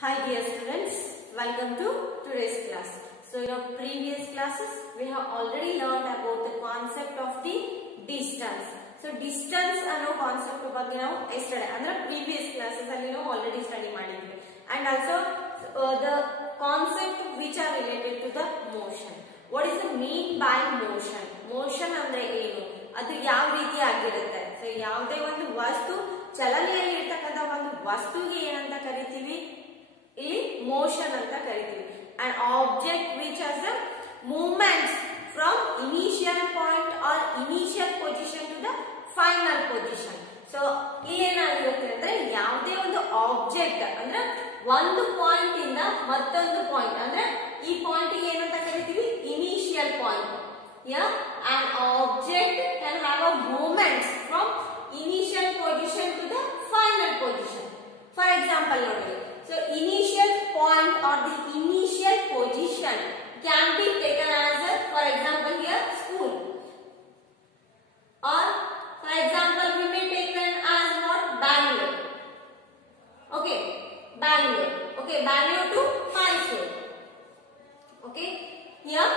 Hi dear students, welcome to today's class. So in our previous classes, we have already learned about the concept of the distance. So distance ಅನ್ನೋ concept ಬಗ್ಗೆ ನಾವು yesterday ಅಂದ್ರೆ previous classes ಅಲ್ಲಿ ನಾವು already study ಮಾಡಿದ್ವಿ. And also the concept which are related to the motion. What is the mean by motion? Motion ಅಂದ್ರೆ ಏನು? ಅದು ಯಾವ ರೀತಿ ಆಗಿರುತ್ತೆ? So ಯಾವುದೇ ಒಂದು ವಸ್ತು ಚಲನೆಯಲ್ಲಿ ಇರತಕ್ಕಂತ ಒಂದು ವಸ್ತುಗೆ ಏನಂತ ಕರಿತೀವಿ? ಇಲ್ಲಿ motion ಅಂತ ಕರಿತೀವಿ. An object which has a movements from initial point or initial position to the final position. So ಇಲ್ಲಿ ಏನಾಗಿರುತ್ತೆ ಅಂದ್ರೆ ಯಾವುದೇ ಒಂದು ಆಬ್ಜೆಕ್ಟ್ ಅಂದ್ರೆ ಒಂದು ಪಾಯಿಂಟ್ ಇಂದ ಮತ್ತೊಂದು ಪಾಯಿಂಟ್ ಅಂದ್ರೆ ಈ ಪಾಯಿಂಟ್ ಗೆ ಏನಂತ ಕರಿತೀವಿ initial point. Yeah, an object can have a movements from initial position to the final position. For example, ನೋಡಿ. So initial point or the initial position can be taken as a, for example here school, or for example we may take as what Bangalore. Okay, Bangalore. Okay, Bangalore to Mysore. Okay, here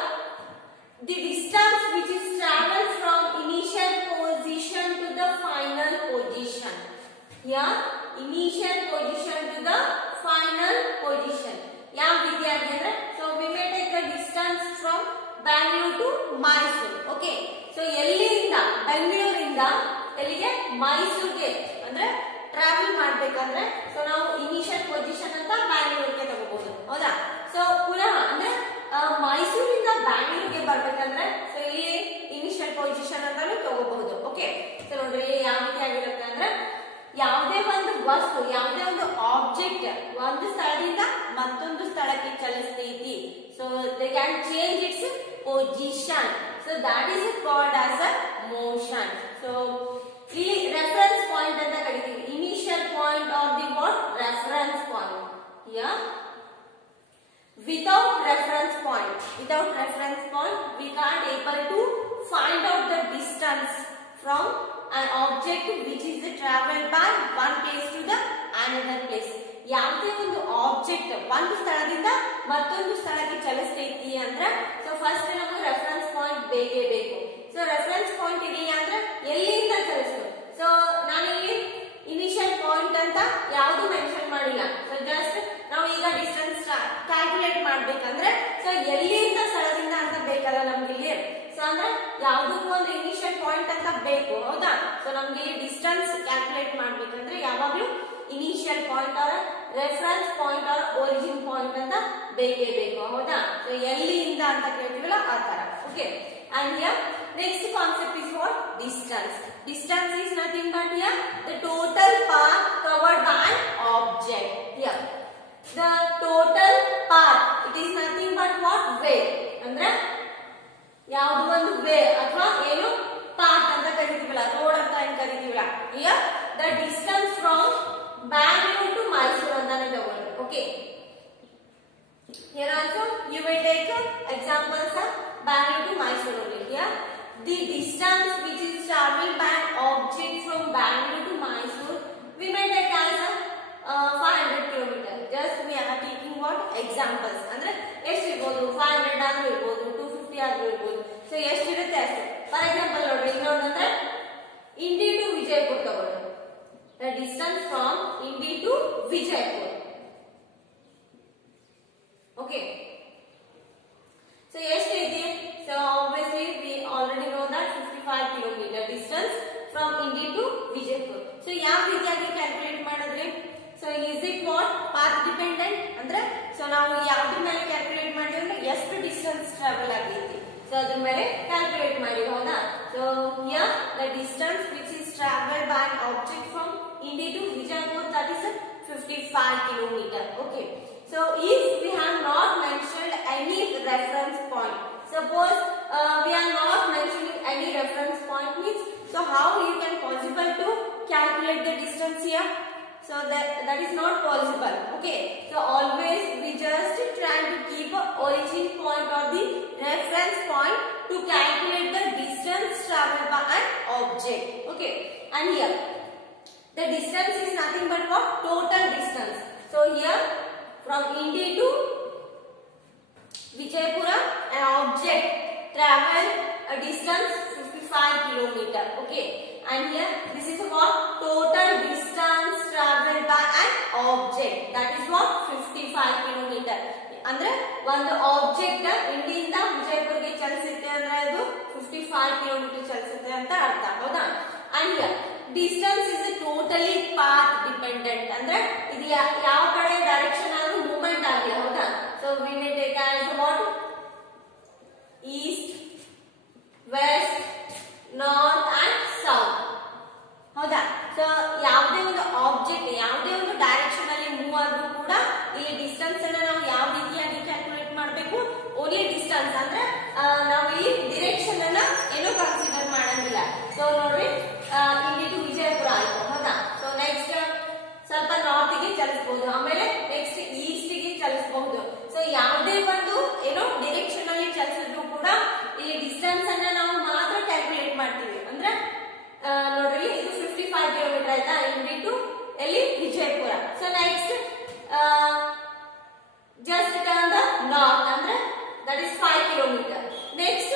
the distance which is travelled from initial position to the final position. Here initial position to the final position. ಯಾವ ರೀತಿ ಅಂದ್ರೆ so we may take the distance from Bangalore to Mysore. Okay, so ಎಲ್ಲಿಂದ ಬೆಂಗಳೂರಿಂದ ಎಲ್ಲಿಗೆ ಮೈಸೂರಿಗೆ ಅಂದ್ರೆ ಟ್ರಾವೆಲ್ ಮಾಡಬೇಕಂದ್ರೆ so ನಾವು ಇನಿಷಿಯಲ್ ಪೊಸಿಷನ್ ಅಂತ ಬ್ಯಾಂಗ್ಳೂರ್ಗೆ ತಗೋಬಹುದು. ಹೌದಾ? ಸೊ ಪುನಃ ಅಂದ್ರೆ ಮೈಸೂರಿಂದ ಬ್ಯಾಂಗ್ಳೂರ್ಗೆ ಬರ್ಬೇಕಂದ್ರೆ ಸೊ ಇಲ್ಲಿ ಇನಿಷಿಯಲ್ ಪೊಸಿಷನ್ ಅಂತಾನು ತಗೋಬಹುದು. ಓಕೆ, ಸೊ ನೋಡ್ರಿ ಯಾವ ರೀತಿ ಆಗಿರುತ್ತೆ ಅಂದ್ರೆ ಯಾವುದೇ ಒಂದು ವಸ್ತು ಯಾವುದೇ ಒಂದು ಆಬ್ಜೆಕ್ಟ್ ಒಂದು ಸ್ಥಳದಿಂದ ಮತ್ತೊಂದು ಸ್ಥಳಕ್ಕೆ ಚಲಿಸ್ತೈತಿ. So they can change its position. So that is called as a motion. So ಇಲ್ಲಿ ರೆಫರೆನ್ಸ್ ಪಾಯಿಂಟ್ ಅಂತ ಕರಿತೀವಿ. Initial point are the what reference point. Here without reference point we can't able to find out the distance from an object which is traveled by one place to the another place. ಯಾವುದೇ ಒಂದು ಆಬ್ಜೆಕ್ಟ್ ಒಂದು ಸ್ಥಳದಿಂದ ಮತ್ತೊಂದು ಸ್ಥಳಕ್ಕೆ ಚಲಿಸ್ತೈತಿ ಅಂದ್ರೆ so first ನಮಗೆ reference point ಬೇಕೇ ಬೇಕು. ಸೊ ರೆಫರೆನ್ಸ್ ಪಾಯಿಂಟ್ ಇದೆ ಅಂದ್ರೆ ಎಲ್ಲಿಂದ ಚಲಿಸ್ತು. ಸೊ ನಾನಿಲ್ಲಿ ಇನಿಷಿಯಲ್ ಪಾಯಿಂಟ್ ಅಂತ ಯಾವುದು ಮೆನ್ಷನ್ ಮಾಡಿಲ್ಲ. ಸೊ ಜಸ್ಟ್ ನಾವು ಈಗ ಡಿಸ್ಟೆನ್ಸ್ ಕ್ಯಾಲ್ಕುಲೇಟ್ ಮಾಡ್ಬೇಕಂದ್ರೆ ಸೊ ಎಲ್ಲಿಂದ ಸ್ಥಳದಿಂದ ಅಂತ ಬೇಕಲ್ಲ ನಮ್ಗೆ ಇಲ್ಲಿ. ಸೊ ಅಂದ್ರೆ ಯಾವುದಕ್ಕೂ ಒಂದು ಇನಿಷಿಯಲ್ ಪಾಯಿಂಟ್ ಅಂತ ಬೇಕು. ಹೌದಾ? ಸೊ ನಮ್ಗೆ ಇಲ್ಲಿ ಡಿಸ್ಟೆನ್ಸ್ ಕ್ಯಾಲ್ಕುಲೇಟ್ ಮಾಡ್ಬೇಕಂದ್ರೆ ಯಾವಾಗ್ಲೂ initial point or reference point or origin point ಅಂತ ಬೇಕೇ ಬೇಕು. ಹೌದಾ? ಸೊ ಎಲ್ಲಿಂದ ಅಂತ ಕೇಳ್ತೀವಲ್ಲ ಆ ತರ. Okay, and here next concept is what? Distance. Distance is nothing but here the total path covered by an object. Here the total path, it is nothing but what? Way. ಅಂದ್ರೆ ಯಾವುದು ಒಂದು ವೇ ಅಥವಾ ಏನು ಪಾತ್ ಅಂತ ಕರಿತೀವಲ್ಲ, ರೋಡ್ ಅಂತ ಏನ್ ಕರಿತೀವಲ್ಲ. Here the distance from Bangalore to Mysore ಅಂತಾನೆ ತಗೊಳ್ಳಿ. Okay, here also you may take examples of Bangalore to Mysore only. Here the distance which is travelled by an object from Bangalore to Mysore we may take as 500 km. Just we are taking what examples. ಅಂದ್ರೆ ಎಷ್ಟು ಇರಬಹುದು? 500 ಆದ್ರೂ ಇರಬಹುದು, 250 ಆದ್ರೂ ಇರಬಹುದು. ಸೊ ಎಷ್ಟಿರುತ್ತೆ ಅಷ್ಟು. For example ನೋಡ್ರಿ, ಇನ್ನೊಂದಂದ್ರೆ ಇಂಡಿ ಟು ವಿಜಯಪುರ ತಗೊಳ್ಳಿ. The distance from Indi to Vijayapura. Okay, so ಎಷ್ಟೈತಿ? So obviously we already know that 55 km distance from India to Vijaypur. So ಯಾವ ರೀತಿಯಾಗಿ ಕ್ಯಾಲ್ಕುಲೇಟ್ ಮಾಡಿದ್ರಿ? So is it what? path dependent ಅಂದ್ರೆ ಸೊ ನಾವು ಯಾವ್ದ್ರ ಮೇಲೆ ಕ್ಯಾಲ್ಕುಲೇಟ್ ಮಾಡಿದ್ವಿ ಅಂದ್ರೆ ಎಷ್ಟು ಡಿಸ್ಟೆನ್ಸ್ ಟ್ರಾವೆಲ್ ಆಗೈತಿ ಸೊ ಅದ್ರ ಮೇಲೆ ಕ್ಯಾಲ್ಕುಲೇಟ್ ಮಾಡಿದ್ವಿ. ಹೌದಾ? So here the distance which is traveled by an object from India to Vijaypur, that is 55 km. Okay, so if we have not mentioned any reference point, suppose we are not mentioning any reference point means so how you can possible to calculate the distance here? So that is not possible. Okay, so always we just try to keep a origin point or the reference point to calculate the distance traveled by an object. Okay, and here the distance is nothing but what? Total distance. So here from India to Vijaypura, an object travel a distance 55 kilometer. Okay, and here this is what total distance traveled by an object, that is what 55 kilometer. ಅಂದ್ರೆ ಒಂದು ಆಬ್ಜೆಕ್ಟ್ ಇಂಡಿಯಿಂದ ವಿಜಯಪುರಕ್ಕೆ ಚಲಿಸುತ್ತೆ ಅಂದ್ರೆ ಅದು 55 ಕಿಲೋಮೀಟರ್ ಚಲಿಸುತ್ತೆ ಅಂತ ಅರ್ಥ. ಹೌದಾ? And here distance is totally path dependent, ಅಂದ್ರೆ ಇದು ಯಾವ ಕಡೆ ಡೈರೆಕ್ಷನ್ ಆದ್ರೂ ಮೂವ್ಮೆಂಟ್ ಆಗಲಿ. ಹೌದಾ? So we may take as what east, west, north and south. ಹೌದಾ? ಸೊ ಯಾವುದೇ ಒಂದು ಆಬ್ಜೆಕ್ಟ್ ಯಾವುದೇ ಒಂದು ಡೈರೆಕ್ಷನ್ ಅಲ್ಲಿ ಮೂವ್ ಆದ್ರೂ ಕೂಡ ಇಲ್ಲಿ ಡಿಸ್ಟೆನ್ಸ್ ಅನ್ನ ನಾವು ಯಾವ ರೀತಿಯಾಗಿ ಕ್ಯಾಲ್ಕುಲೇಟ್ ಮಾಡಬೇಕು? ಓನ್ಲಿ ಡಿಸ್ಟೆನ್ಸ್, ಅಂದ್ರೆ ನಾವು ಈ ಡಿರೆಕ್ಷನ್ ಅನ್ನ ಏನೋ ಕನ್ಸಿಡರ್ ಮಾಡಂಗಿಲ್ಲ. ಸೊ ನೋಡ್ರಿ, ಇಲ್ಲಿ ಟು ವಿಜಯಪುರ ಆಯ್ತು. ಹೌದಾ? ಸೊ ನೆಕ್ಸ್ಟ್ ಸ್ವಲ್ಪ ನಾರ್ತ್ ಗೆ ಚಲಿಸಬಹುದು, ಆಮೇಲೆ ನೆಕ್ಸ್ಟ್ ಈಸ್ಟ್ ಗೆ ಚಲಿಸಬಹುದು. ಸೊ ಯಾವುದೇ ಒಂದು ಏನೋ ಡಿರೆಕ್ಷನ್ ಅಲ್ಲಿ ಚಲಿಸಿದ್ರು ಕೂಡ ಇಲ್ಲಿ ಡಿಸ್ಟೆನ್ಸ್ ಅನ್ನ ನಾವು ಮಾತ್ರ ಕ್ಯಾಲ್ಕುಲೇಟ್ ಮಾಡ್ತೀವಿ. ಅಂದ್ರೆ ನೋಡ್ರಿ, ಇದು 55 ಕಿಲೋಮೀಟರ್ ಆಯ್ತಾ, ಇಲ್ಲಿ ಟು ಎಲ್ಲಿ Vijayapura. So next just turn the north, andre that is 5 kilometer. Next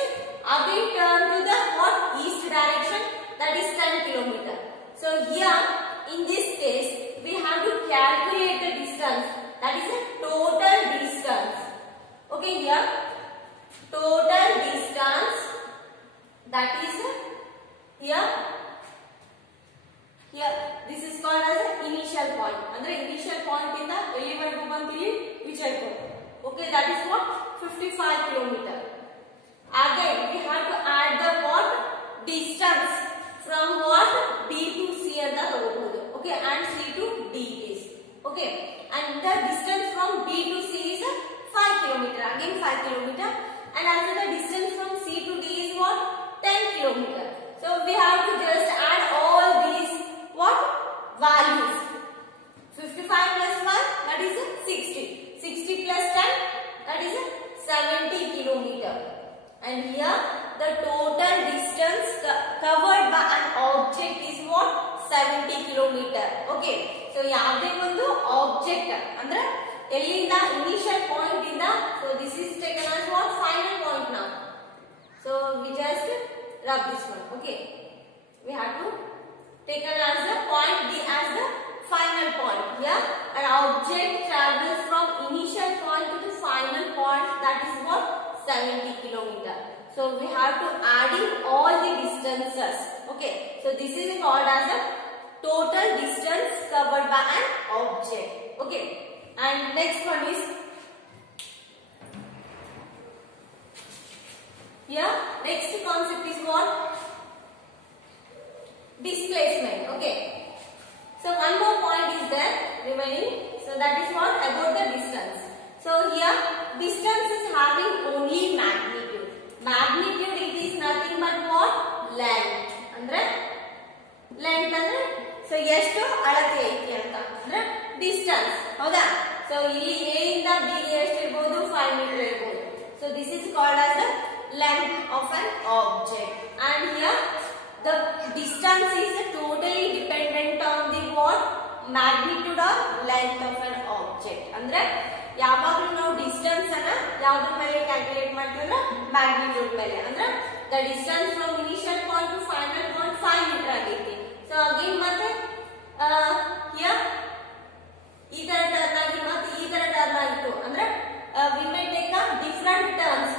again turn to the what east direction, that is 10 kilometer. So here in this case we have to calculate the distance, that is the total distance. Okay, here total distance, that is here this is called as an initial point. Andre initial point inda ellivargu bantilli Vijaypur. Okay, that is what 55 kilometer. Again we have to add the what distance from what B to C anta tagobhudu. Okay, and C to D is. Okay, and the distance from B to C is 5 kilometer. Again 5 kilometer. And also the distance from C to D is what 10 kilometer. So we have to just add all these what values. 55 plus 1, that is 60. 60 plus 10, that is 70 kilometer. And here the total distance covered by an object is what 70 kilometer. Okay, so ಯಾವುದೇ ಒಂದು object ಅಂದ್ರೆ ಎಲ್ಲಿಂದ initial point ಇಂದ, so this is taken as what final point now. So we just rub this one. Okay, we have to taken as the point D as the final point. Here an object travels from initial point to the final point, that is what 70 kilometer. So we have to add in all the distances. Okay, so this is called as the total distance covered by an object. Okay, and next one is here next concept is what displacement. Okay, so one more point is there remaining, so that is what about the distance. So here distance is having only magnitude. Magnitude, it is nothing but what length. Andre length andre so ಎಷ್ಟು ಅಳತೆ ಐತಿ ಅಂತ ಅಂದ್ರೆ distance. ಹೌದಾ? ಸೊ ಇಲ್ಲಿ A ಇಂದ B ಗೆ ಎಷ್ಟು ಇರಬಹುದು? 5 ಮೀಟರ್ ಇರಬಹುದು. So this is called as the length of an object. And here the distance is totally dependent on the what magnitude or length of an object. ಅಂದ್ರೆ ಯಾವಾಗಲೂ ನಾವು ಡಿಸ್ಟೆನ್ಸ್ ಅನ್ನ ಯಾವುದ್ರ ಮೇಲೆ ಕ್ಯಾಲ್ಕುಲೇಟ್ ಮಾಡ್ತೀವಿ ಅಂದ್ರೆ ಮ್ಯಾಗ್ನಿಟ್ಯೂಡ್ ಮೇಲೆ. ಅಂದ್ರೆ the distance from initial point to final point 5 ಮೀಟರ್ ಆಗೈತಿ. ಸೊ ಅಗೇನ್ ಮತ್ತೆ here ಈ ತರ ಟರ್ನ್ ಆಗಿ ಮತ್ತೆ ಈ ತರ ಟರ್ನ್ ಆಯಿತು ಅಂದ್ರೆ we may take a different turns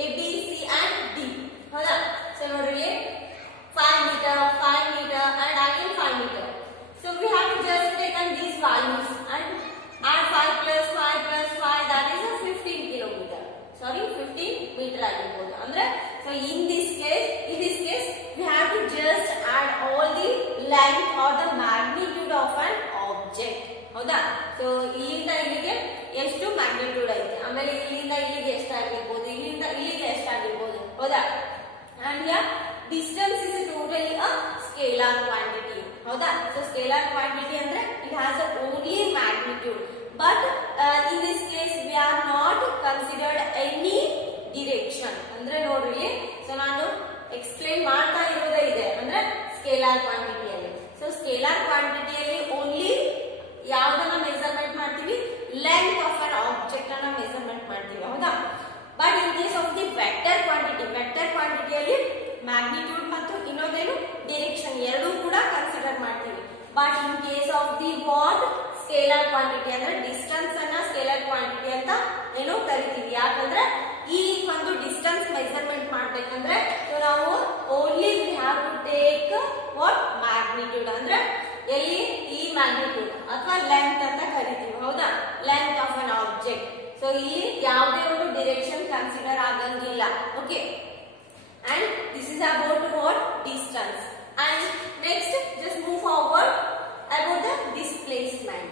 A, B, C and D. ಹೌದಾ? ಸೊ ನೋಡ್ರಿ 5 meter, 5 meter and again 5 meter. So we have to just take on these values and add 5 plus 5 plus 5, that is a 15 kilometer. Sorry, 15 meter ಆಗಿರಬಹುದು. ಅಂದ್ರೆ so in this case we have to just add all the length or the magnitude of an object. ಹೌದಾ? ಸೊ ಇಲ್ಲಿಂದ ಇಲ್ಲಿಗೆ ಎಷ್ಟು ಮ್ಯಾಗ್ನಿಟ್ಯೂಡ್ ಐತೆ, ಆಮೇಲೆ ಇಲ್ಲಿಂದ ಇಲ್ಲಿಗೆ ಎಷ್ಟಾಗಿರ್ಬೋದು, ಇಲ್ಲಿಂದ ಇಲ್ಲಿಗೆ ಎಷ್ಟಾಗಿರ್ಬೋದು. ಹೌದಾ? and here distance is totally a scalar quantity. ಹೌದಾ? so scalar quantity ಅಂದ್ರೆ it has only magnitude, but in this case we are not considered any direction. ಅಂದ್ರೆ ನೋಡ್ರಿ, so ನಾನು ಎಕ್ಸ್ಪ್ಲೇನ್ ಮಾಡ್ತಾ ಇರೋದೇ ಇದೆ ಅಂದ್ರೆ ಸ್ಕೇಲಾರ್ ಕ್ವಾಂಟಿಟಿ ಅಲ್ಲಿ. ಸೊ ಸ್ಕೇಲಾರ್ ಕ್ವಾಂಟಿಟಿಯಲ್ಲಿ ಓನ್ಲಿ ಯಾವ್ದನ್ನ ಮೆಜರ್ಮೆಂಟ್ ಮಾಡ್ತೀವಿ? ಲೆಂತ್ ವಾಟ್ ಸ್ಕೇಲಾರ್ ಕ್ವಾಂಟಿಟಿ ಅಂದ್ರೆ ಡಿಸ್ಟೆನ್ಸ್ ಅನ್ನ ಸ್ಕೇಲಾರ್ ಕ್ವಾಂಟಿಟಿ ಅಂತ ಏನು ಕರಿತೀವಿ. ಯಾಕಂದ್ರೆ ಈ ಒಂದು ಡಿಸ್ಟೆನ್ಸ್ ಮೆಜರ್ಮೆಂಟ್ ಮಾಡ್ಬೇಕಂದ್ರೆ ನಾವು only we have to take what magnitude ಅಂದ್ರೆ ಎಲ್ಲಿ ಈ ಮ್ಯಾಗ್ನಿಟ್ಯೂಡ್ ಅಥವಾ ಲೆಂತ್ ಅಂತ ಕರಿತೀವಿ. ಹೌದಾ, length of an object. So ಇಲ್ಲಿ ಯಾವುದೇ ಒಂದು ಡೈರೆಕ್ಷನ್ ಕನ್ಸಿಡರ್ ಆಗಂಗಿಲ್ಲ. Okay, and this is about what distance. And next just move forward about the displacement.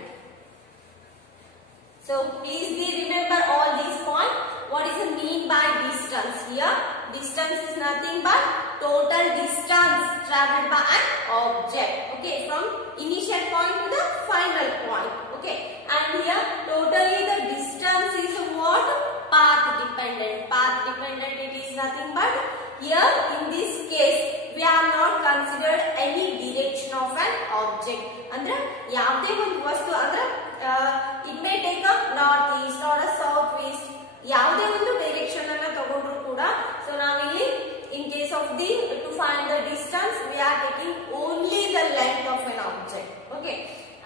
So please be remember all these points. What is the mean by distance? Here distance is nothing but total distance traveled by an object, okay, from initial point to the final point. Okay, and here totally the distance is what? Path dependent. Path dependent, it is nothing but here in this case we have not considered any direction of an object. Andre yavade ಒಂದು ವಸ್ತು ಅಂದ್ರೆ it may take a north east or a south east, ಯಾವುದೇ ಒಂದು ಡೈರೆಕ್ಷನ್ ಅನ್ನು ತಗೊಂಡ್ರು ಕೂಡ ಸೊ ನಾವಿಲ್ಲಿ in case of the to find the distance we are taking only the length of an object. Okay,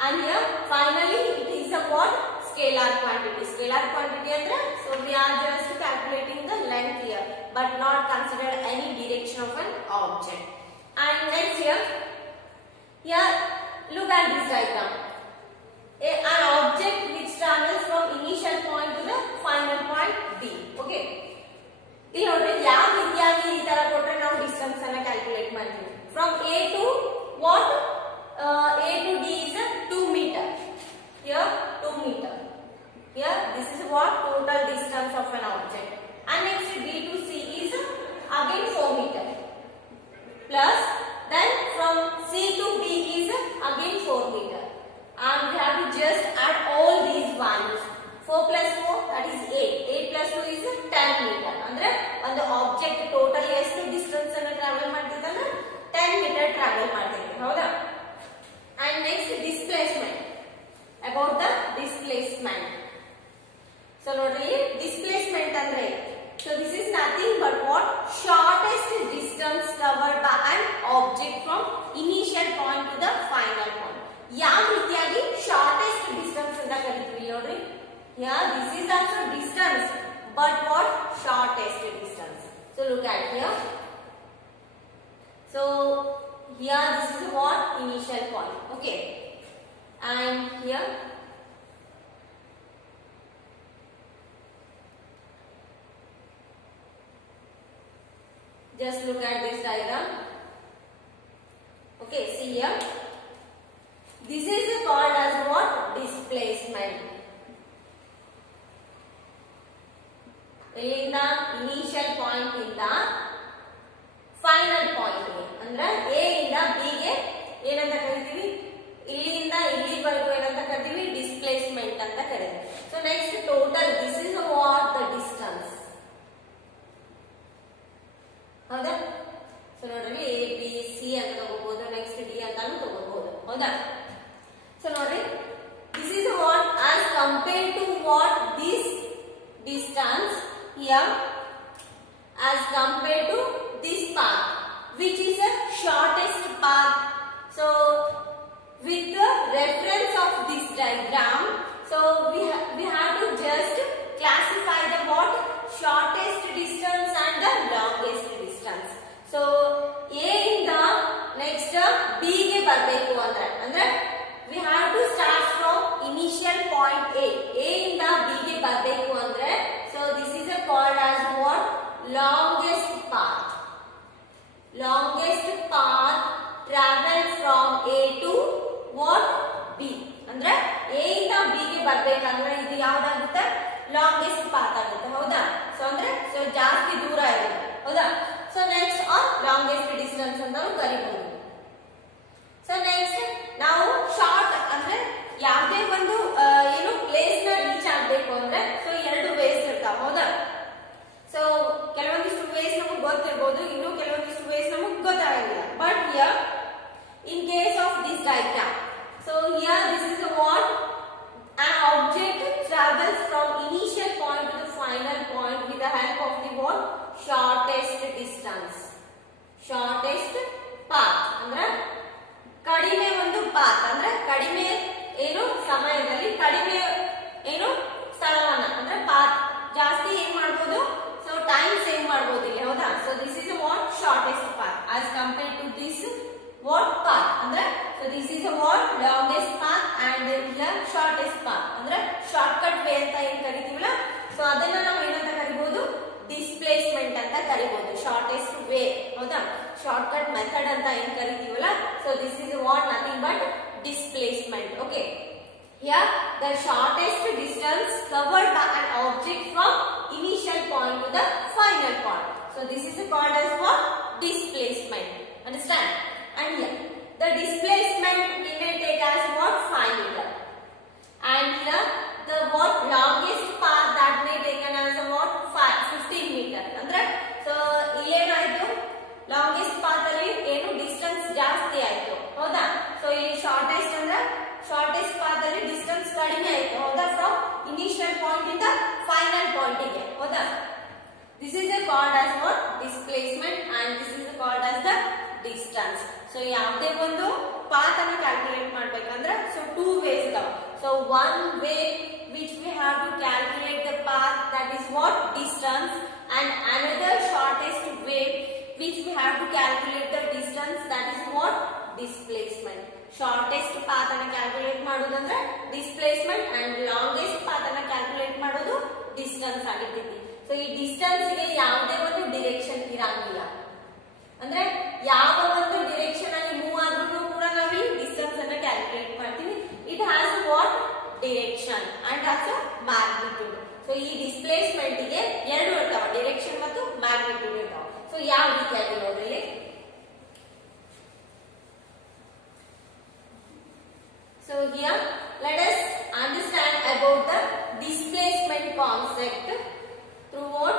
and here finally it is a what? Scalar quantity. Scalar quantity andre so we are just calculating the length here but not consider any direction of an object. And next here look at this diagram. An object which travels from initial point to the final point B. Okay, ಇಲ್ಲಿ ನೋಡ್ರಿ ಯಾವ ರೀತಿಯಾಗಿ ಈ ತರ ಕೊಟ್ಟರೆ ನಾವು ಡಿಸ್ಟೆನ್ಸ್ ಅನ್ನ ಕ್ಯಾಲ್ಕುಲೇಟ್ ಮಾಡ್ತೀವಿ. From A to what? A to D is 2 meter. Here 2 meter. Here this is what? Total distance of an object. And next B to C is again 4 meter. Plus then from C to B is again 4 meter. And we have to just add all these values. 4 plus 4 that is 8. 8 plus 2 is 10 meter. ಅಂದ್ರೆ ಒಂದು object total ಎಷ್ಟು ಡಿಸ್ಟೆನ್ಸ್ ಅನ್ನು ಟ್ರಾವೆಲ್ ಮಾಡ್ತಿದೆ ಅಂದ್ರೆ 10 metre travel ಮಾಡ್ತಿದೆ. ಹೌದಾ? And next displacement. About the displacement. So ನೋಡ್ರಿ displacement ಅಂದ್ರೆ so this is nothing but what? Shortest distance covered by an object from initial point to the final point. ಯಾವ ರೀತಿಯಾಗಿ ಶಾರ್ಟೆಸ್ಟ್ ಡಿಸ್ಟೆನ್ಸ್ ಅಂತ ಕರಿತೀವಿ ನೋಡ್ರಿ. Yeah, this is also distance but what? Shortest distance. So look at here. So here this is what? Initial point. Okay, and here just look at this diagram. Okay, see here. This is called as what? Displacement. ಇಲ್ಲಿಂದ initial point ಇಂದ final point ಅಂದ್ರೆ A ಇಂದ B ಗೆ ಏನಂತ ಕರಿತೀವಿ? ಇಲ್ಲಿಂದ ಇಲ್ಲಿವರೆಗೂ ಏನಂತ ಕರಿತೀವಿ? ಡಿಸ್ಪ್ಲೇಸ್ಮೆಂಟ್ ಅಂತ ಕರಿತೀವಿ. So next total this is what? The distance. ಹೌದಾ? ಸೊ ನೋಡ್ರಿ A B C ಅಂತ ತಗೋಬಹುದು, ನೆಕ್ಸ್ಟ್ D ಅಂತಾನು ತಗೋಬಹುದು. ಹೌದಾ? So ನೋಡ್ರಿ this is what as compared to what? This distance here as compared to this path which is the shortest path. So with the reference of this diagram so we have to just classify the what? Shortest distance and the longest distance. So A ಇಂದ next B ಗೆ ಬರಬೇಕು ಅಂದ್ರೆ we have to start from initial point A. A ಇಂದ B ಗೆ ಬರಬೇಕು ಅಂದ್ರೆ so this is called as what? Longest path. Longest path travel from A to what? B. ಅಂದ್ರೆ A ಇಂದ B ಗೆ ಬರಬೇಕಂದ್ರೆ ಇದು ಯಾವ್ದಾಗುತ್ತೆ? Longest path ಆಗುತ್ತೆ. ಹೌದಾ? ಸೊ ಅಂದ್ರೆ so ಜಾಸ್ತಿ ದೂರ ಇರುತ್ತೆ. ಹೌದಾ? ಸೊ ನೆಕ್ಸ್ಟ್ longest distance ಅಂತ ಕರಿಬಹುದು. ಸೊ ನೆಕ್ಸ್ಟ್ ನಾವು ಶಾರ್ಟ್ ಅಂದ್ರೆ ಯಾವುದೇ ಒಂದು ಏನು ಪ್ಲೇಸ್ ನ ರೀಚ್ ಆಗಬೇಕು ಅಂದ್ರೆ ಸೊ ಎರಡು ವೇಸ್ ಇರ್ತಾವ. ಹೌದಾ? ಸೊ ಕೆಲವೊಂದಿಷ್ಟು ವೇಸ್ ನಮಗೆ ಗೊತ್ತಿರಬಹುದು, ಇನ್ನು ಕೆಲವೊಂದಿಷ್ಟು ವೇಸ್ ನಮಗೆ ಗೊತ್ತಾಗಲ್ಲ. But here in case of this diagram so here this is what? an object travels from initial point to the final point with the help of the what? Shortest distance. Shortest path ಅಂದ್ರೆ ಕಡಿಮೆ ಒಂದು ಪಾತ್ ಅಂದ್ರೆ ಕಡಿಮೆ ಏನು shortest path ಅಂದ್ರೆ short cut way ಅಂತ ಏನ್ ಕರಿತೀವಲ್ಲ, ಸೊ ಅದನ್ನ ನಾವು ಏನಂತ ಕರಿಬಹುದು, ಡಿಸ್ಪ್ಲೇಸ್ಮೆಂಟ್ ಅಂತ ಕರಿಬಹುದು. ಶಾರ್ಟೆಸ್ಟ್ ವೇ, ಹೌದಾ, ಶಾರ್ಟ್ ಕಟ್ ಮೆಥಡ್ ಅಂತ ಏನ್ ಕರಿತೀವಲ್ಲ, so this is what nothing but displacement. Okay, here the shortest distance covered by an object from initial point to the final point. So this is called as what? Displacement. Understand? And here the displacement we may take as what? 5 meter. And here the what? Longest path that may taken as a what? 15 meter. Andre so ಏನಾಯ್ತು, longest path ಅಲ್ಲಿ ಏನು ಡಿಸ್ಟೆನ್ಸ್ ಜಾಸ್ತಿ ಆಯ್ತು, ಹೌದಾ. ಸೊ ಇಲ್ಲಿ ಶಾರ್ಟೆಸ್ಟ್ ಅಂದ್ರೆ shortest path ಅಲ್ಲಿ ಡಿಸ್ಟೆನ್ಸ್ ಕಡಿಮೆ ಆಯ್ತು, ಹೌದಾ, ಫ್ರಮ್ ಇನಿಷಿಯಲ್ ಪಾಯಿಂಟ್ ಇಂದ ಫೈನಲ್ ಪಾಯಿಂಟ್ ಗೆ, ಹೌದಾ. This is called as what? Displacement. And this is called as the distance. So ಯಾವುದೇ ಒಂದು ಪಾತ್ ಅನ್ನು ಕ್ಯಾಲ್ಕುಲೇಟ್ ಮಾಡ್ಬೇಕಂದ್ರೆ ಸೊ 2 ways ಇದಾವೆ. So one way which we have to calculate the path, that is what? Distance. And another shortest way which we have to calculate the distance, that is what? Displacement. Shortest path ಅನ್ನು ಕ್ಯಾಲ್ಕುಲೇಟ್ ಮಾಡೋದಂದ್ರೆ displacement, and longest path ಅನ್ನು ಕ್ಯಾಲ್ಕುಲೇಟ್ ಮಾಡೋದು ಡಿಸ್ಟೆನ್ಸ್ ಆಗಿರ್ತೈತಿ. ಸೊ ಈ ಡಿಸ್ಟೆನ್ಸ್ ಗೆ ಯಾವುದೇ ಒಂದು ಡಿರೆಕ್ಷನ್ ಇರಂಗಿಲ್ಲ, ಅಂದ್ರೆ ಯಾವ ಒಂದು ಡಿರೆಕ್ಷನ್ ಅಲ್ಲಿ ಮೂವ್ ಆದ್ರೂ ಕೂಡ ನಾವು ಡಿಸ್ಟೆನ್ಸ್ ಅನ್ನು ಕ್ಯಾಲ್ಕುಲೇಟ್ ಮಾಡ್ತೀವಿ. It has what? Direction and also magnitude. So ಈ ಡಿಸ್ಪ್ಲೇಸ್ಮೆಂಟ್ ಗೆ ಎರಡು ಇರ್ತಾವ, ಡಿರೆಕ್ಷನ್ ಮತ್ತು ಮ್ಯಾಗ್ನಿಟ್ಯೂಡ್ ಇರ್ತಾವ. ಸೊ ಯಾವ ರೀತಿಯಾಗಿ ನೋಡ್ರಿ, so here let us understand about the displacement concept through what?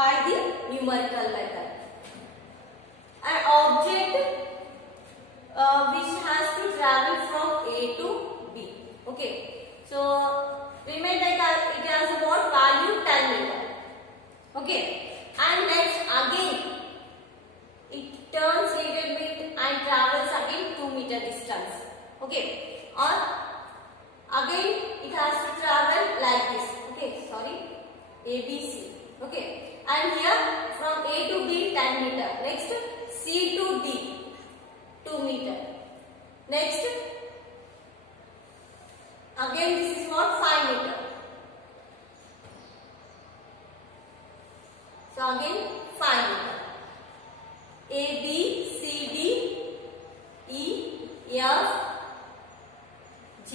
By the numerical method. An object which has to travel from A to B. Okay, so we may take it as what? Value 10 meter. Okay, and next again it turns little bit and travels again 2 meter distance. Okay, or again it has to travel like this. Okay, sorry, ABC. Okay, and here from A to B 10 meter. Next C to D 2 meter. Next again this is what? 5 meter. So again 5 meter. A B C D E F G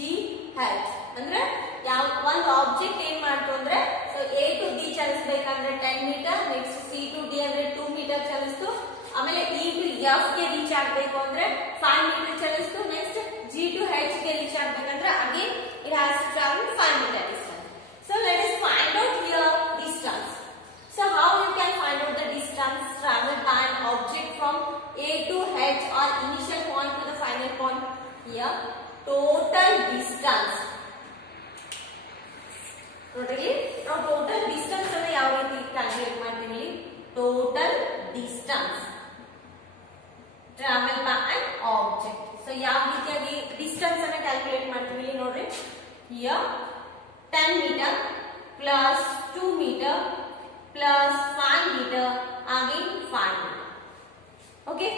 H. ಅಂದ್ರೆ ಯಾವ ಒಂದು ಆಬ್ಜೆಕ್ಟ್ ಏನ್ ಮಾಡ್ತು ಅಂದ್ರೆ, so A to D ಚಲಿಸಬೇಕಂದ್ರೆ 10 metre, next C to D ಅಂದ್ರೆ 2 ಮೀಟರ್ ಚಲಿಸ್ತು, ಆಮೇಲೆ E to F ಗೆ ರೀಚ್ ಆಗಬೇಕು ಅಂದ್ರೆ 5 ಮೀಟರ್ ಚಲಿಸ್ತು, ನೆಕ್ಸ್ಟ್ G to H ಗೆ ರೀಚ್ ಆಗಬೇಕಂದ್ರೆ again it has to travel 5 metre distance. So let us find out here distance. So how you can find out the distance traveled by an object from A to H or initial point to the final point? Here total distance. Totally, now total distance ಅನ್ನು ಯಾವ ರೀತಿ ಕ್ಯಾಲ್ಕುಲೇಟ್ ಮಾಡ್ತೀವಿ? Total distance traveled by an object. So ಯಾವ ರೀತಿಯಾಗಿ ಡಿಸ್ಟೆನ್ಸ್ ಅನ್ನು ಕ್ಯಾಲ್ಕುಲೇಟ್ ಮಾಡ್ತೀವಿ ನೋಡ್ರಿ. Here 10 meter plus 2 meter plus 5 meter again 5 meter. Okay,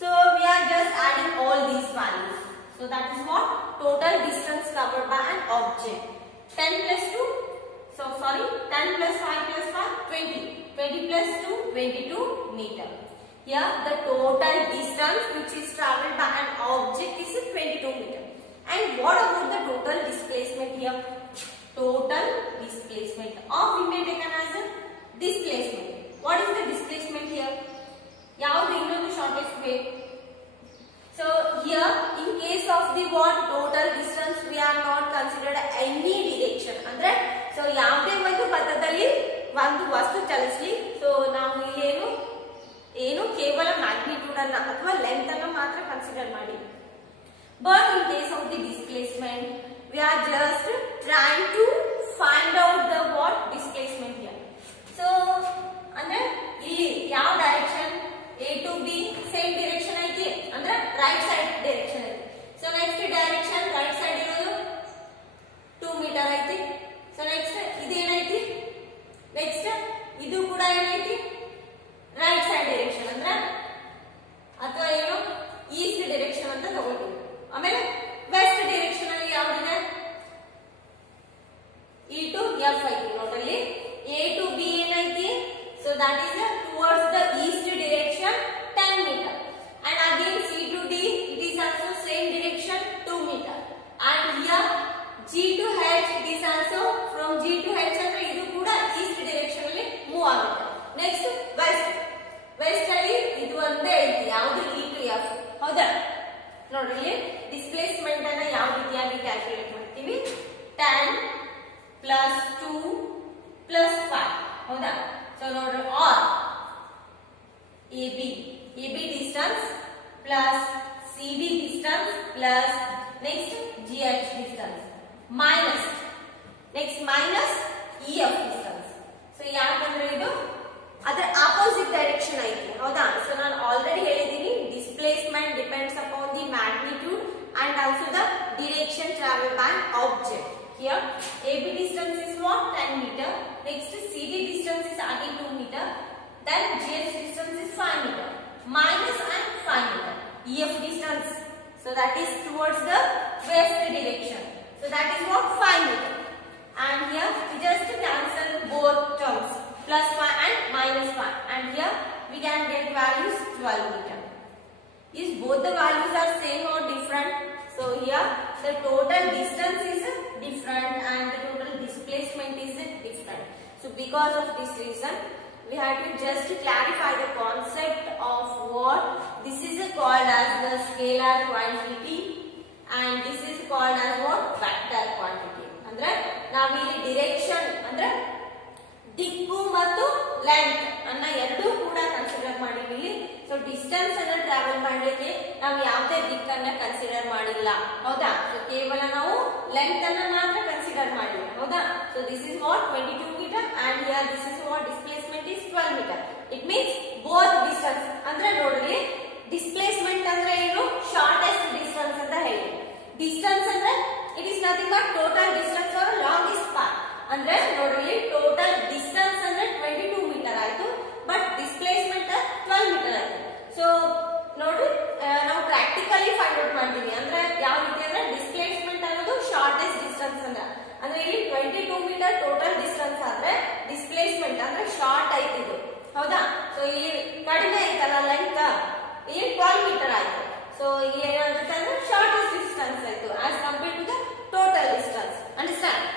so we are just adding all these values. So that is what? Total distance covered by an object. 10 plus 2, so sorry, 10 plus 5 plus 5, 20. 20 plus 2, 22 meter. Here the total distance which is traveled by an object is 22 meter. And what about the total displacement here? Total displacement, or we may take as a displacement. What is the displacement here? ಯಾವುದು ಇನ್ನೊಂದು shortest way? So here in case of the what? Total distance we are not considered any direction. ಅಂದ್ರೆ so ಯಾವುದೇ ಒಂದು ಪಥದಲ್ಲಿ ಒಂದು ವಸ್ತು ಚಲಿಸಲಿ, so ನಾವು ಏನು ಕೇವಲ ಮ್ಯಾಗ್ನಿಟ್ಯೂಡ್ ಅನ್ನ ಅಥವಾ ಲೆಂತ್ ಅನ್ನು ಮಾತ್ರ ಕನ್ಸಿಡರ್ ಮಾಡಿ. But in case of the displacement we are just trying to find out the what? Displacement here. So ಅಂದ್ರೆ ಇಲ್ಲಿ ಯಾವ direction A to B same direction ಐತಿ ಅಂದ್ರೆ ರೈಟ್ ಸೈಡ್ ಡೈರೆಕ್ಷನ್ ಐತಿ. So next direction right side ಇರೋದು 2 ಮೀಟರ್ ಐತಿ. So next ಇದೇನೈತಿ, ನೆಕ್ಸ್ಟ್ ಇದು ಕೂಡ ಏನೈತಿ ರೈಟ್ ಸೈಡ್ ಡೈರೆಕ್ಷನ್ ಅಂದ್ರೆ ಅಥವಾ ಏನು ಈಸ್ಟ್ ಡೈರೆಕ್ಷನ್ ಅಂತ ತಗೊಳ್ತೀವಿ. ಆಮೇಲೆ ವೆಸ್ಟ್ ಡೈರೆಕ್ಷನ್ ಅಲ್ಲಿ ಯಾವ್ದಿದೆ that is towards the east direction 10 meter. And again C to D, it is also same direction 2 meter. And here G to H, it is also from G to H ಅಂದ್ರೆ ಇದು ಕೂಡ east direction ಅಲ್ಲಿ ಮೂವ್ ಆಗುತ್ತೆ. Next West ಅಲ್ಲಿ ಇದು ಒಂದೇ ಐತಿ, ಯಾವುದು E to F. ಹೌದಾ? ನೋಡ್ರಿ ಇಲ್ಲಿ ಡಿಸ್ಪ್ಲೇಸ್ಮೆಂಟ್ ಅನ್ನ ಯಾವ ರೀತಿಯಾಗಿ ಕ್ಯಾಲ್ಕುಲೇಟ್ ಮಾಡ್ತೀವಿ? 10 plus 2 plus 5. ಹೌದಾ? ಸೊ ನೋಡ್ರಿ or AB distance plus CD distance plus next GH distance minus next minus EF distance. So ಯಾಕಂದ್ರೆ ಇದು ಅದರ ಆಪೋಸಿಟ್ ಡೈರೆಕ್ಷನ್ ಐತಿ. ಹೌದಾ? ಸೊ ನಾನು ಆಲ್ರೆಡಿ ಹೇಳಿದೀನಿ, displacement depends upon the magnitude and also the direction traveled by object. Here AB distance is what? 10 meter. Next CD distance is again 2 meter. Then GH distance is 5 meter. Minus and 5 meter. EF distance, so that is towards the west direction. So that is what? 5 meter. And here we just cancel both terms, plus 5 and minus 5. And here we can get values 12 meter. Is both the values are same or different? So here the total distance is different and the total displacement is different. So because of this reason, we have to just clarify the concept of what this is called as the scalar quantity and this is called as what? Vector quantity. ಅಂದ್ರೆ ನಾವು ಇಲ್ಲಿ direction ಅಂದ್ರೆ ದಿಕ್ಕು ಮತ್ತು ಲೆಂತ್ ಅನ್ನ ಎರಡೂ ಕೂಡ ಕನ್ಸಿಡರ್ ಮಾಡಿದೀವಿ. ಸೊ ಡಿಸ್ಟೆನ್ಸ್ ಅನ್ನ ಟ್ರಾವೆಲ್ ಮಾಡಲಿಕ್ಕೆ ನಾವು ಯಾವುದೇ ದಿಕ್ಕನ್ನ ಕನ್ಸಿಡರ್ ಮಾಡಿಲ್ಲ. ಹೌದಾ? ಸೊ ಕೇವಲ ನಾವು ಲೆಂತ್ ಅನ್ನ ಮಾತ್ರ ಕನ್ಸಿಡರ್ ಮಾಡಿಲ್ಲ. ಹೌದಾ? So this is what 22 metre and here this is what displacement is 12 meter. It means both distance. ಅಂದ್ರೆ ನೋಡ್ರಿ, ಡಿಸ್ಪ್ಲೇಸ್ಮೆಂಟ್ ಅಂದ್ರೆ ಏನು? ಶಾರ್ಟೆಸ್ಟ್ ಡಿಸ್ಟೆನ್ಸ್ ಅಂತ ಹೇಳಿ. ಡಿಸ್ಟೆನ್ಸ್ ಅಂದ್ರೆ it is nothing but total distance or longest path. ಅಂದ್ರೆ ನೋಡ್ರಿ, ಟೋಟಲ್ ಡಿಸ್ಟೆನ್ಸ್ ಅಂದ್ರೆ 22 ಮೀಟರ್ ಆಯ್ತು, ಬಟ್ ಡಿಸ್ಪ್ಲೇಸ್ಮೆಂಟ್ 12 ಮೀಟರ್ ಆಯ್ತು. ಸೊ ನೋಡ್ರಿ, ನಾವು ಪ್ರಾಕ್ಟಿಕಲಿ ಫೈಂಡ್ ಔಟ್ ಮಾಡ್ತೀವಿ. ಅಂದ್ರೆ ಯಾವ ರೀತಿ ಅಂದ್ರೆ ಡಿಸ್ಪ್ಲೇಸ್ಮೆಂಟ್ ಅನ್ನೋದು ಶಾರ್ಟೆಸ್ಟ್ ಡಿಸ್ಟೆನ್ಸ್ ಅಂದ್ರೆ ಇಲ್ಲಿ 22 ಮೀಟರ್ ಟೋಟಲ್ ಡಿಸ್ಟೆನ್ಸ್ ಆದ್ರೆ ಡಿಸ್ಪ್ಲೇಸ್ಮೆಂಟ್ ಅಂದ್ರೆ ಶಾರ್ಟ್ ಐತಿ ಇದು. ಹೌದಾ? ಸೊ ಇಲ್ಲಿ ಕಡಿಮೆ ಐತಲ್ಲ ಲೆಂತ್, ಇಲ್ಲಿ 12 ಮೀಟರ್ ಆಯ್ತು. ಸೊ ಇಲ್ಲಿ ಏನಾಗುತ್ತೆ ಅಂದ್ರೆ ಶಾರ್ಟೆಸ್ಟ್ ಡಿಸ್ಟೆನ್ಸ್ ಆಯ್ತು as compared to the total distance. Understand?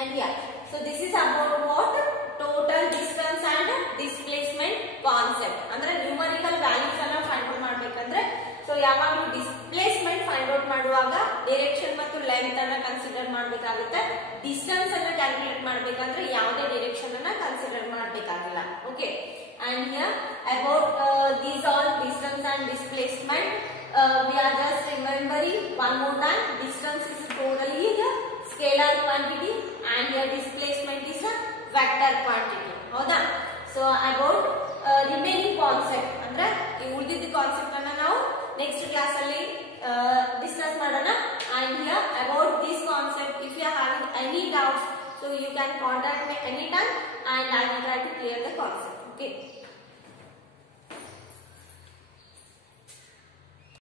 And yeah, so this is about what? Total distance and displacement concept. ಅಂದ್ರೆ ನ್ಯೂಮರಿಕಲ್ ವ್ಯಾಲ್ಯೂಸ್ ಅನ್ನ ಫೈಂಡ್ ಔಟ್ ಮಾಡಬೇಕಂದ್ರೆ, ಸೊ ಯಾವಾಗಲೂ ಡಿಸ್ಪ್ಲೇಸ್ಮೆಂಟ್ ಫೈಂಡ್ ಔಟ್ ಮಾಡುವಾಗ ಡೈರೆಕ್ಷನ್ ಮತ್ತು ಲೆಂತ್ ಅನ್ನ ಕನ್ಸಿಡರ್ ಮಾಡಬೇಕಾಗುತ್ತೆ. ಡಿಸ್ಟೆನ್ಸ್ ಅನ್ನ ಕ್ಯಾಲ್ಕುಲೇಟ್ ಮಾಡಬೇಕಂದ್ರೆ ಯಾವುದೇ ಡೈರೆಕ್ಷನ್ ಅನ್ನ ಕನ್ಸಿಡರ್ ಮಾಡಬೇಕಾಗಿಲ್ಲ. Okay? and here about these all distance and displacement, we are just remembering one more time. Distance is totally the scalar quantity and your displacement is a vector quantity. ಹೌದಾ? ಸೊ about remaining concept ಅಂದ್ರೆ ಈ ಉಳಿದಿದ್ದ ಕಾನ್ಸೆಪ್ಟ್ ಅನ್ನ ನಾವು next class ಅಲ್ಲಿ ಡಿಸ್ಕಸ್ ಮಾಡೋಣ. and here about this concept, if you are having any doubts, so you can contact me anytime and I will try to clear the concept. Okay.